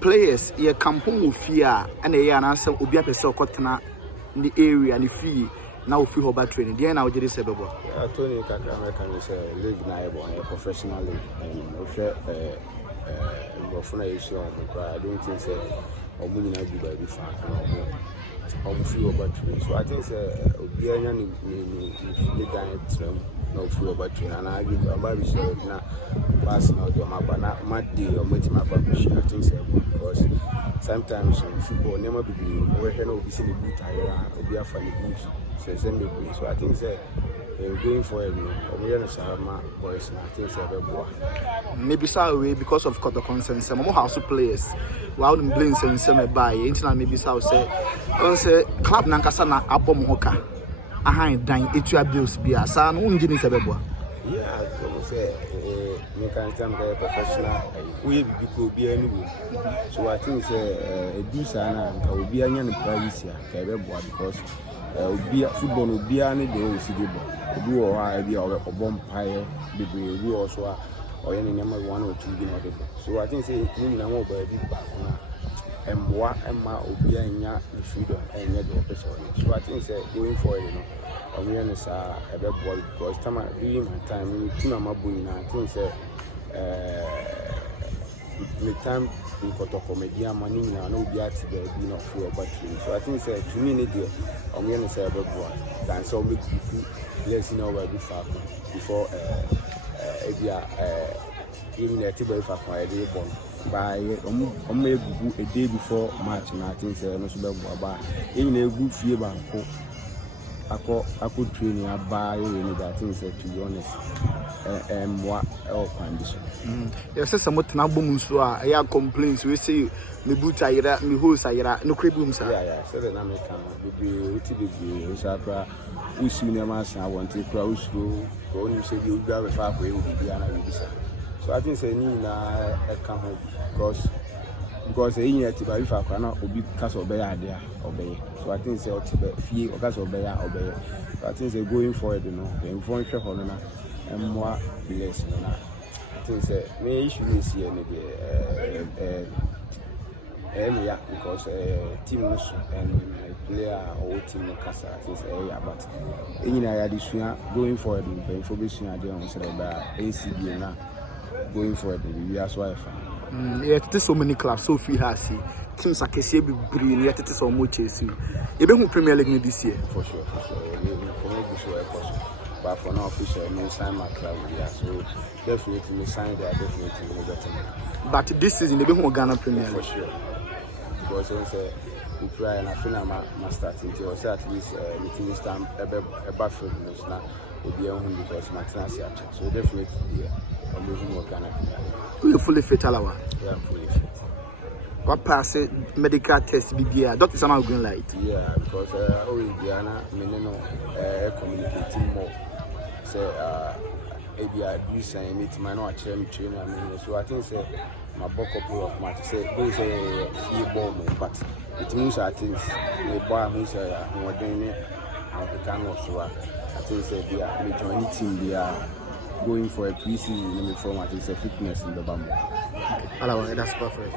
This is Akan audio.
players ye kampung fear and a year and answer will be a person cotton in the area and the fee now free hoba training. The end I'll just say, Tony American is a league naive a professional league and I don't think so. Or moving out by the fact free over training. So I think we are young no free over training and I give a very short now passing out your map and not day or meeting my publishing. I think so because sometimes football never be over here no be silly boot tire or be a funny boot. So I think going for it, boys, and I think maybe so because of Kotoko sense, some more house players. While them blinks and some buy, internal maybe so say, club Nankasana Apom Hoka. I had done it to abuse be a son, Unjin Sabebo. Yeah, I say, you can tell me professional, we could be anyway. So I think a decent will be a young privacy, because football will be any day, do or I be a bomb pie, we also or any number 1 or 2 being audible. So I think say maybe I'm over a big back and what am I will be in freedom and yet so I think say going forward, I'm going to say a bit ball because time during my time in my boy, I think say the time in Kotoko media money now no be at the being of free but so I think say to me I'm going to say a bit ball than so make people let's know where before even the table if I acquired a bomb by a day before March and I think no about even a good fever I could train you by that things to be honest and what all condition. Yes, some what now boom so I complaints we say me boot ayira me hose ayira no cribum sir. Yeah, so the American be Usakra we see them as I want to crowd through go you say you grab a far away will be an so I think say na come home because in yet by if I cannot be castle bear there obey. So I think say fee or castle bear obey. So I think they going for it, the influential honor and more less. I think say me issue is here area because team and player or team casa is area but in this going for it information I don't say about ACB now going for it we are so yeah, there's so many clubs so free has teams are can be brilliant yet it is so much you be Premier League this year for sure but for now official no sign my club yeah so definitely me sign there definitely no better but this season they be Ghana Premier League for sure because I say we try and I feel I'm starting to also at least meeting this time a bathroom now will be on because my tenancy so definitely yeah I'm looking more Ghana Premier League. You fully fit Alawa? Yeah, I'm fully fit. What pass medical test be there? Doctors are not green light. Yeah, because Diana, communicating more. So, maybe I do say meet my no trainer. So I think say my book of match say those a few bomb, but it means I think my boy who say more than the time of so I think say they are joining team they are going for a pre-season uniform. I think say fitness in the bamboo. Alawa, that's perfect.